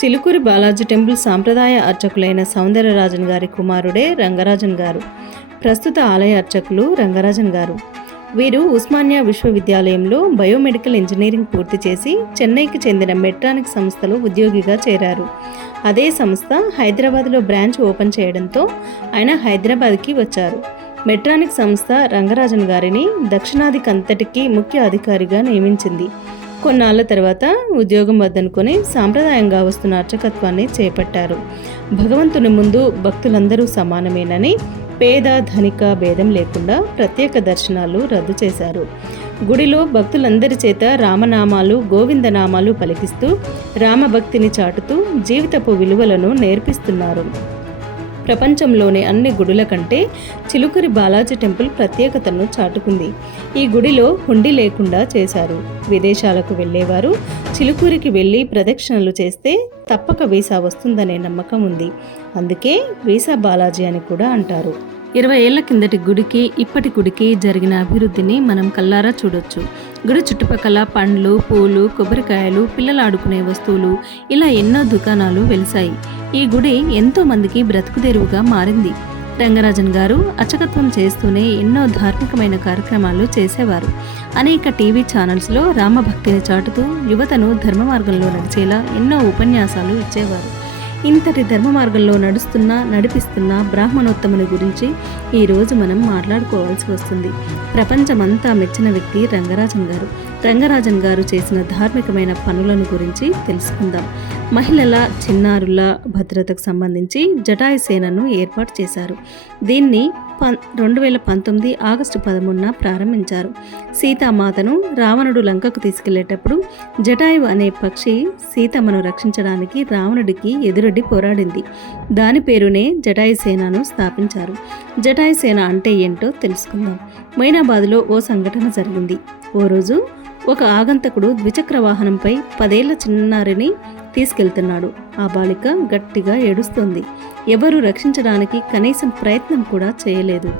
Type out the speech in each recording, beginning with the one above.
Chilukuri Balaji temple సాంప్రదాయ అర్చకులైన సౌందరరాజన్ గారి కుమారుడే రంగరాజన్ గారు. ప్రస్తుత ఆలయ అర్చకులు రంగరాజన్ గారు. వీరు ఉస్మానియా విశ్వవిద్యాలయంలో బయోమెడికల్ ఇంజనీరింగ్ పూర్తి చేసి చెన్నైకి చెందిన మెట్రానిక్ సంస్థలో ఉద్యోగిగా చేరారు. అదే సంస్థ హైదరాబాద్లో బ్రాంచ్ ఓపెన్ చేయడంతో ఆయన హైదరాబాద్కి వచ్చారు. మెట్రానిక్ సంస్థ రంగరాజన్ గారిని దక్షిణాదికంతటికి ముఖ్య అధికారిగా నియమించింది. కొన్నాళ్ళ తర్వాత ఉద్యోగం వద్దనుకొని సాంప్రదాయంగా వస్తున్న అర్చకత్వాన్ని చేపట్టారు. భగవంతుని ముందు భక్తులందరూ సమానమేనని పేద ధనిక భేదం లేకుండా ప్రత్యేక దర్శనాలు రద్దు చేశారు. గుడిలో భక్తులందరి చేత రామనామాలు గోవిందనామాలు పలికిస్తూ రామభక్తిని చాటుతూ జీవితపు విలువలను నేర్పిస్తున్నారు. ప్రపంచంలోని అన్ని గుడుల కంటే చిలుకూరి బాలాజీ టెంపుల్ ప్రత్యేకతను చాటుకుంది. ఈ గుడిలో హుండీ లేకుండా చేశారు. విదేశాలకు వెళ్ళేవారు చిలుకూరికి వెళ్ళి ప్రదక్షిణలు చేస్తే తప్పక వీసా వస్తుందనే నమ్మకం ఉంది. అందుకే వీసా బాలాజీ అని కూడా అంటారు. ఇరవై ఏళ్ళ కిందటి గుడికి ఇప్పటి గుడికి జరిగిన అభివృద్ధిని మనం కల్లారా చూడొచ్చు. గుడి చుట్టుపక్కల పండ్లు పూలు కొబ్బరికాయలు పిల్లలు ఆడుకునే వస్తువులు ఇలా ఎన్నో దుకాణాలు వెలిశాయి. ఈ గుడి ఎంతో మందికి బ్రతుకుదెరువుగా మారింది. రంగరాజన్ గారు అచకత్వం చేస్తూనే ఎన్నో ధార్మికమైన కార్యక్రమాలు చేసేవారు. అనేక టీవీ ఛానల్స్లో రామభక్తిని చాటుతూ యువతను ధర్మ మార్గంలో నడిచేలా ఎన్నో ఉపన్యాసాలు ఇచ్చేవారు. ఇంతటి ధర్మ మార్గంలో నడుస్తున్న నడిపిస్తున్న బ్రాహ్మణోత్తముని గురించి ఈరోజు మనం మాట్లాడుకోవాల్సి వస్తుంది. ప్రపంచమంతా మెచ్చిన వ్యక్తి రంగరాజన్ గారు. రంగరాజన్ గారు చేసిన ధార్మికమైన పనులను గురించి తెలుసుకుందాం. మహిళల చిన్నారుల భద్రతకు సంబంధించి జటాయుసేనను ఏర్పాటు చేశారు. దీన్ని రెండు వేల పంతొమ్మిది ఆగస్టు పదమూడున ప్రారంభించారు. సీతామాతను రావణుడు లంకకు తీసుకెళ్ళేటప్పుడు జటాయువు అనే పక్షి సీతమ్మను రక్షించడానికి రావణుడికి ఎదురొడ్డి పోరాడింది. దాని పేరునే జటాయు సేనను స్థాపించారు. జటాయు సేన అంటే ఏంటో తెలుసుకుందాం. మైనాబాద్లో ఓ సంఘటన జరిగింది. ఓ రోజు ఒక ఆగంతకుడు ద్విచక్ర వాహనంపై పదేళ్ళ చిన్నారిని తీసుకెళ్తున్నాడు. ఆ బాలిక గట్టిగా ఏడుస్తోంది. ఎవరు రక్షించడానికి కనీసం ప్రయత్నం కూడా చేయలేదు.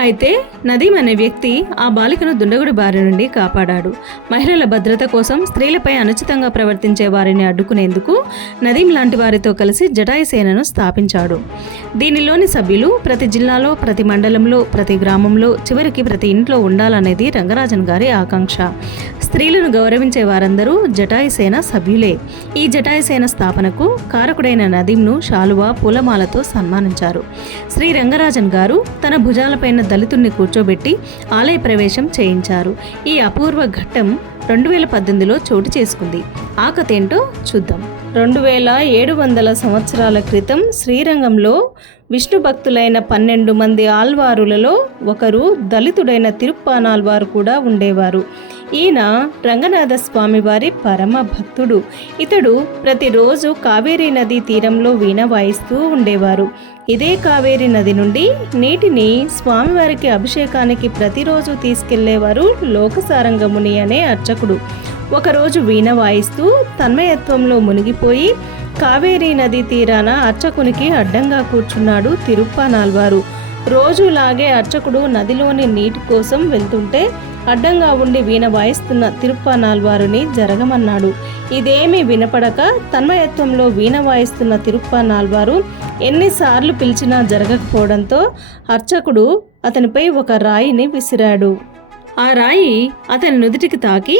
అయితే నదీం అనే వ్యక్తి ఆ బాలికను దుండగుడి బారి నుండి కాపాడాడు. మహిళల భద్రత కోసం స్త్రీలపై అనుచితంగా ప్రవర్తించే వారిని అడ్డుకునేందుకు నదీం లాంటి వారితో కలిసి జటాయి సేనను స్థాపించాడు. దీనిలోని సభ్యులు ప్రతి జిల్లాలో ప్రతి మండలంలో ప్రతి గ్రామంలో చివరికి ప్రతి ఇంట్లో ఉండాలనేది రంగరాజన్ గారి ఆకాంక్ష. స్త్రీలను గౌరవించే వారందరూ జటాయి సేన సభ్యులే. ఈ జటాయి సేన స్థాపనకు కారకుడైన నదీంను శాలువా పూలమాలతో సన్మానించారు. శ్రీ రంగరాజన్ గారు తన భుజాలపైన దళితుణ్ణి కూర్చోబెట్టి ఆలయ ప్రవేశం చేయించారు. ఈ అపూర్వ ఘట్టం రెండు వేల పద్దెనిమిదిలో చోటు చేసుకుంది. ఆ కథ ఏంటో చూద్దాం. రెండు వేల ఏడు వందల సంవత్సరాల క్రితం శ్రీరంగంలో విష్ణు భక్తులైన పన్నెండు మంది ఆల్వారులలో ఒకరు దళితుడైన తిరుప్పానాల్వారు కూడా ఉండేవారు. ఈయన రంగనాథ స్వామి వారి పరమ భక్తుడు. ఇతడు ప్రతిరోజు కావేరీ నదీ తీరంలో వీణ వాయిస్తూ ఉండేవారు. ఇదే కావేరీ నది నుండి నీటిని స్వామివారికి అభిషేకానికి ప్రతిరోజు తీసుకెళ్ళేవారు లోకసారంగముని అనే అర్చకుడు. ఒకరోజు వీణ వాయిస్తూ తన్మయత్వంలో మునిగిపోయి కావేరీ నది తీరాన అర్చకునికి అడ్డంగా కూర్చున్నాడు తిరుప్పానాల్వారు. రోజులాగే అర్చకుడు నదిలోని నీటి కోసం వెళ్తుంటే అడ్డంగా ఉండి వీణ వాయిస్తున్న తిరుప్పానాల్వారుని జరగమన్నాడు. ఇదేమీ వినపడక తన్మయత్వంలో వీణ వాయిస్తున్న తిరుప్పానాల్వారు ఎన్నిసార్లు పిలిచినా జరగకపోవడంతో అర్చకుడు అతనిపై ఒక రాయిని విసిరాడు. ఆ రాయి అతని నుదుటికి తాకి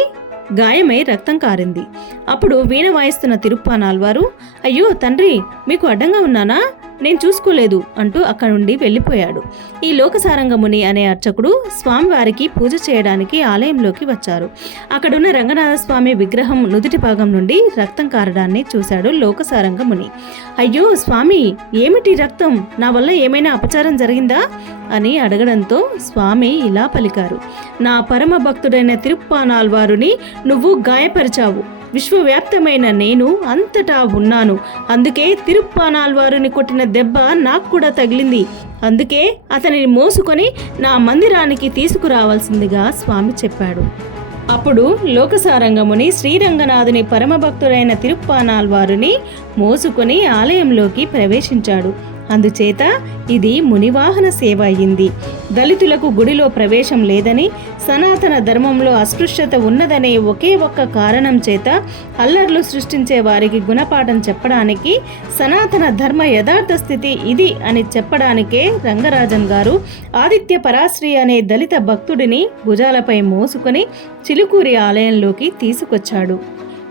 గాయమై రక్తం కారింది. అప్పుడు వీణ వాయిస్తున్న తిరుప్పానాల్వారు అయ్యో తండ్రి మీకు అడ్డంగా ఉన్నానా? నేను చూసుకోలేదు అంటూ అక్కడి నుండి వెళ్ళిపోయాడు. ఈ లోకసారంగముని అనే అర్చకుడు స్వామివారికి పూజ చేయడానికి ఆలయంలోకి వచ్చారు. అక్కడున్న రంగనాథ స్వామి విగ్రహం నుదుటి భాగం నుండి రక్తం కారడాన్ని చూశాడు లోకసారంగముని అయ్యో స్వామి ఏమిటి రక్తం? నా వల్ల ఏమైనా అపచారం జరిగిందా? అని అడగడంతో స్వామి ఇలా పలికారు. నా పరమ భక్తుడైన తిరుప్పానాల్వారుని నువ్వు గాయపరిచావు. విశ్వవ్యాప్తమైన నేను అంతటా ఉన్నాను. అందుకే తిరుప్పానాల్వారుని కొట్టిన దెబ్బ నాకు కూడా తగిలింది. అందుకే అతనిని మోసుకొని నా మందిరానికి తీసుకురావాల్సిందిగా స్వామి చెప్పాడు. అప్పుడు లోకసారంగముని శ్రీరంగనాథుని పరమభక్తుడైన తిరుప్పానాల్వారుని మోసుకొని ఆలయంలోకి ప్రవేశించాడు. అందుచేత ఇది మునివాహన సేవ అయింది దళితులకు గుడిలో ప్రవేశం లేదని సనాతన ధర్మంలో అస్పృశ్యత ఉన్నదనే ఒకే ఒక్క కారణం చేత అల్లర్లు సృష్టించే వారికి గుణపాఠం చెప్పడానికి సనాతన ధర్మ యథార్థ స్థితి ఇది అని చెప్పడానికే రంగరాజన్ గారు ఆదిత్య పరాశ్రీ అనే దళిత భక్తుడిని భుజాలపై మోసుకొని చిలుకూరి ఆలయంలోకి తీసుకొచ్చాడు.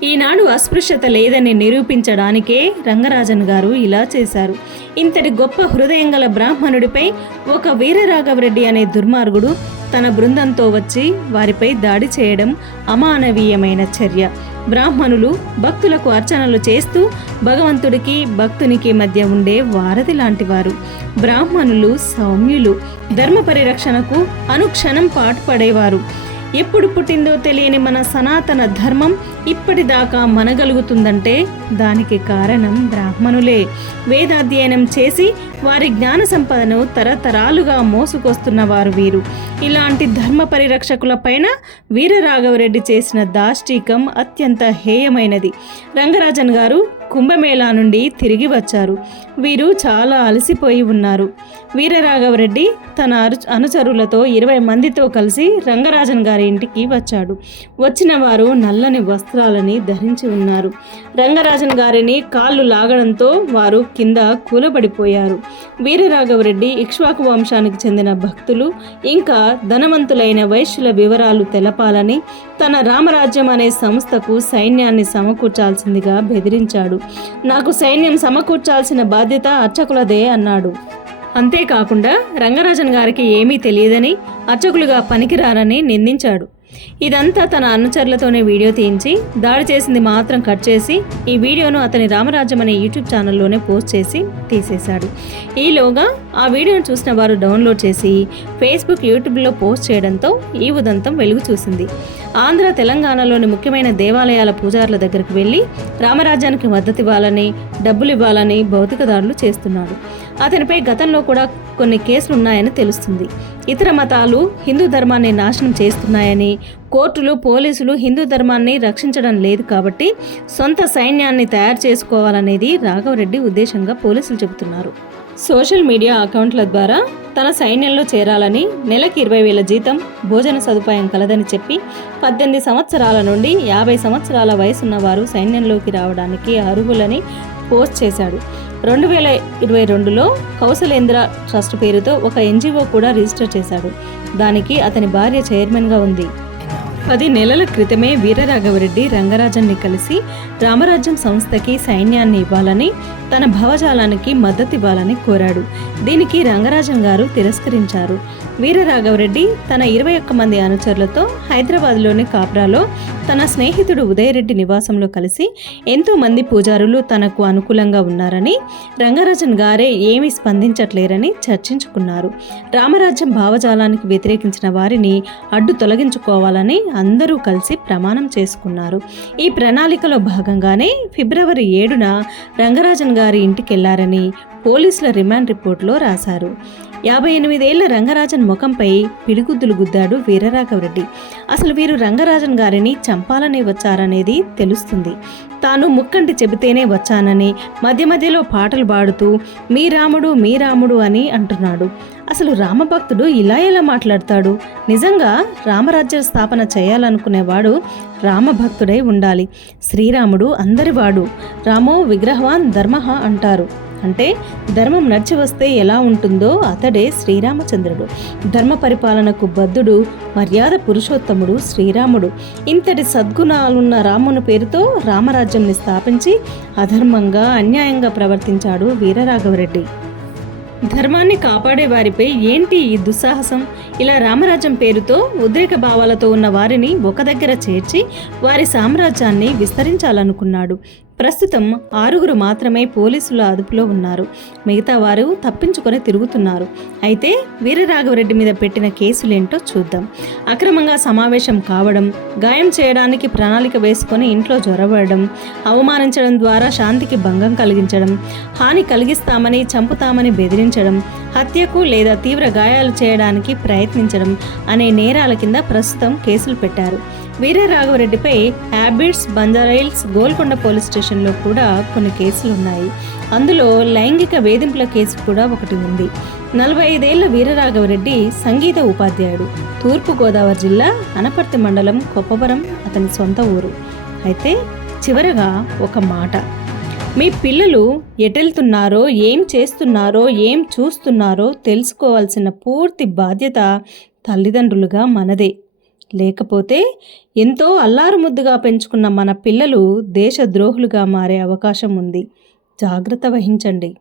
ఈనాడు అస్పృశ్యత లేదని నిరూపించడానికే రంగరాజన్ గారు ఇలా చేశారు. ఇంతటి గొప్ప హృదయం గల బ్రాహ్మణుడిపై ఒక వీరరాఘవరెడ్డి అనే దుర్మార్గుడు తన బృందంతో వచ్చి వారిపై దాడి చేయడం అమానవీయమైన చర్య. బ్రాహ్మణులు భక్తులకు అర్చనలు చేస్తూ భగవంతుడికి భక్తునికి మధ్య ఉండే వారధి లాంటివారు. బ్రాహ్మణులు సౌమ్యులు ధర్మ పరిరక్షణకు అనుక్షణం పాటుపడేవారు. ఎప్పుడు పుట్టిందో తెలియని మన సనాతన ధర్మం ఇప్పటిదాకా మనగలుగుతుందంటే దానికి కారణం బ్రాహ్మణులే. వేదాధ్యయనం చేసి వారి జ్ఞాన సంపదను తరతరాలుగా మోసుకొస్తున్న వారు వీరు. ఇలాంటి ధర్మ పరిరక్షకుల పైన వీరరాఘవరెడ్డి చేసిన దాష్టీకం అత్యంత హేయమైనది. రంగరాజన్ గారు కుంభమేళా నుండి తిరిగి వచ్చారు. వీరు చాలా అలసిపోయి ఉన్నారు. వీరరాఘవరెడ్డి తన అనుచరులతో ఇరవై మందితో కలిసి రంగరాజన్ గారి ఇంటికి వచ్చాడు. వచ్చిన వారు నల్లని వస్త్రాలని ధరించి ఉన్నారు. రంగరాజన్ గారిని కాళ్ళు లాగడంతో వారు కింద కూలబడిపోయారు. వీరరాఘవరెడ్డి ఇక్ష్వాకు వంశానికి చెందిన భక్తులు ఇంకా ధనవంతులైన వైశ్యుల వివరాలు తెలపాలని తన రామరాజ్యం అనే సంస్థకు సైన్యాన్ని సమకూర్చాల్సిందిగా బెదిరించాడు. నాకు సైన్యం సమకూర్చాల్సిన బాధ్యత అర్చకులదే అన్నాడు. అంతేకాకుండా రంగరాజన్ గారికి ఏమీ తెలియదని అర్చకులుగా పనికిరారని నిందించాడు. ఇదంతా తన అనుచరులతోనే వీడియో తీయించి దాడి చేసింది మాత్రం కట్ చేసి ఈ వీడియోను అతని రామరాజ్యం అనే యూట్యూబ్ ఛానల్లోనే పోస్ట్ చేసి తీసేశాడు. ఈలోగా ఆ వీడియోను చూసిన వారు డౌన్లోడ్ చేసి ఫేస్బుక్ యూట్యూబ్లో పోస్ట్ చేయడంతో ఈ ఉదంతం వెలుగు చూసింది. ఆంధ్ర తెలంగాణలోని ముఖ్యమైన దేవాలయాల పూజారుల దగ్గరికి వెళ్ళి రామరాజ్యానికి మద్దతు ఇవ్వాలని డబ్బులు ఇవ్వాలని భౌతికదారులు చేస్తున్నాడు. అతనిపై గతంలో కూడా కొన్ని కేసులు ఉన్నాయని తెలుస్తుంది. ఇతర మతాలు హిందూ ధర్మాన్ని నాశనం చేస్తున్నాయని కోర్టులు పోలీసులు హిందూ ధర్మాన్ని రక్షించడం లేదు కాబట్టి సొంత సైన్యాన్ని తయారు చేసుకోవాలనేది రాఘవరెడ్డి ఉద్దేశంగా పోలీసులు చెబుతున్నారు. సోషల్ మీడియా అకౌంట్ల ద్వారా తన సైన్యంలో చేరాలని నెలకి ఇరవై వేల జీతం భోజన సదుపాయం కలదని చెప్పి పద్దెనిమిది సంవత్సరాల నుండి యాభై సంవత్సరాల వయసున్న వారు సైన్యంలోకి రావడానికి అర్హులని పోస్ట్ చేశాడు. రెండు వేల ఇరవై రెండులో కౌశలేంద్ర ట్రస్ట్ పేరుతో ఒక ఎన్జిఓ కూడా రిజిస్టర్ చేశాడు. దానికి అతని భార్య చైర్మన్గా ఉంది. పది నెలల క్రితమే వీరరాఘవరెడ్డి రంగరాజన్ని కలిసి రామరాజ్యం సంస్థకి సైన్యాన్ని ఇవ్వాలని తన భవజాలానికి మద్దతు ఇవ్వాలని కోరాడు. దీనికి రంగరాజన్ గారు తిరస్కరించారు. వీరరాఘవరెడ్డి తన ఇరవై ఒక్క మంది అనుచరులతో హైదరాబాద్లోని కాప్రాలో తన స్నేహితుడు ఉదయరెడ్డి నివాసంలో కలిసి ఎంతో మంది పూజారులు తనకు అనుకూలంగా ఉన్నారని రంగరాజన్ గారే ఏమీ స్పందించట్లేరని చర్చించుకున్నారు. రామరాజ్యం భావజాలానికి వ్యతిరేకించిన వారిని అడ్డు తొలగించుకోవాలని అందరూ కలిసి ప్రమాణం చేసుకున్నారు. ఈ ప్రణాళికలో భాగంగానే ఫిబ్రవరి ఏడున రంగరాజన్ గారి ఇంటికెళ్ళారని పోలీసుల రిమాండ్ రిపోర్ట్లో రాశారు. యాభై ఎనిమిదేళ్ళ రంగరాజన్ ముఖంపై పిడిగుద్దులు గుద్దాడు వీరరాఘవరెడ్డి అసలు వీరు రంగరాజన్ గారిని చంపాలని వచ్చారనేది తెలుస్తుంది. తాను ముక్కంటి చెబితేనే వచ్చానని మధ్య మధ్యలో పాటలు పాడుతూ మీ రాముడు మీ రాముడు అని అంటున్నాడు. అసలు రామభక్తుడు ఇలా ఎలా మాట్లాడతాడు? నిజంగా రామరాజ్య స్థాపన చేయాలనుకునేవాడు రామభక్తుడై ఉండాలి. శ్రీరాముడు అందరివాడు. రామో విగ్రహవాన్ ధర్మ అంటారు. అంటే ధర్మం నడిచి వస్తే ఎలా ఉంటుందో అతడే శ్రీరామచంద్రుడు. ధర్మ పరిపాలనకు బద్ధుడు మర్యాద పురుషోత్తముడు శ్రీరాముడు. ఇంతటి సద్గుణాలున్న రాముని పేరుతో రామరాజ్యంని స్థాపించి అధర్మంగా అన్యాయంగా ప్రవర్తించాడు వీరరాఘవరెడ్డి. ధర్మాన్ని కాపాడే వారిపై ఏంటి ఈ దుస్సాహసం? ఇలా రామరాజ్యం పేరుతో ఉద్రేక భావాలతో ఉన్న వారిని ఒక దగ్గర చేర్చి వారి సామ్రాజ్యాన్ని విస్తరించాలనుకున్నాడు. ప్రస్తుతం ఆరుగురు మాత్రమే పోలీసుల అదుపులో ఉన్నారు. మిగతా వారు తప్పించుకొని తిరుగుతున్నారు. అయితే వీరరాఘవరెడ్డి మీద పెట్టిన కేసులేంటో చూద్దాం. అక్రమంగా సమావేశం కావడం గాయం చేయడానికి ప్రణాళిక వేసుకొని ఇంట్లో జొరబడడం అవమానించడం ద్వారా శాంతికి భంగం కలిగించడం హాని కలిగిస్తామని చంపుతామని బెదిరించడం హత్యకు లేదా తీవ్ర గాయాలు చేయడానికి ప్రయత్నించడం అనే నేరాల కింద ప్రస్తుతం కేసులు పెట్టారు. వీరరాఘవరెడ్డిపై హ్యాబిట్స్ బంజారాయిల్స్ గోల్కొండ పోలీస్ స్టేషన్లో కూడా కొన్ని కేసులు ఉన్నాయి అందులో లైంగిక వేధింపుల కేసు కూడా ఒకటి ఉంది. నలభై ఐదేళ్ళ వీరరాఘవరెడ్డి సంగీత ఉపాధ్యాయుడు. తూర్పుగోదావరి జిల్లా అనపర్తి మండలం కొప్పవరం అతని సొంత ఊరు. అయితే చివరగా ఒక మాట. మీ పిల్లలు ఎటెళ్తున్నారో ఏం చేస్తున్నారో ఏం చూస్తున్నారో తెలుసుకోవాల్సిన పూర్తి బాధ్యత తల్లిదండ్రులుగా మనదే. లేకపోతే ఎంతో అల్లారుముద్దుగా పెంచుకున్న మన పిల్లలు దేశద్రోహులుగా మారే అవకాశం ఉంది. జాగ్రత్త వహించండి.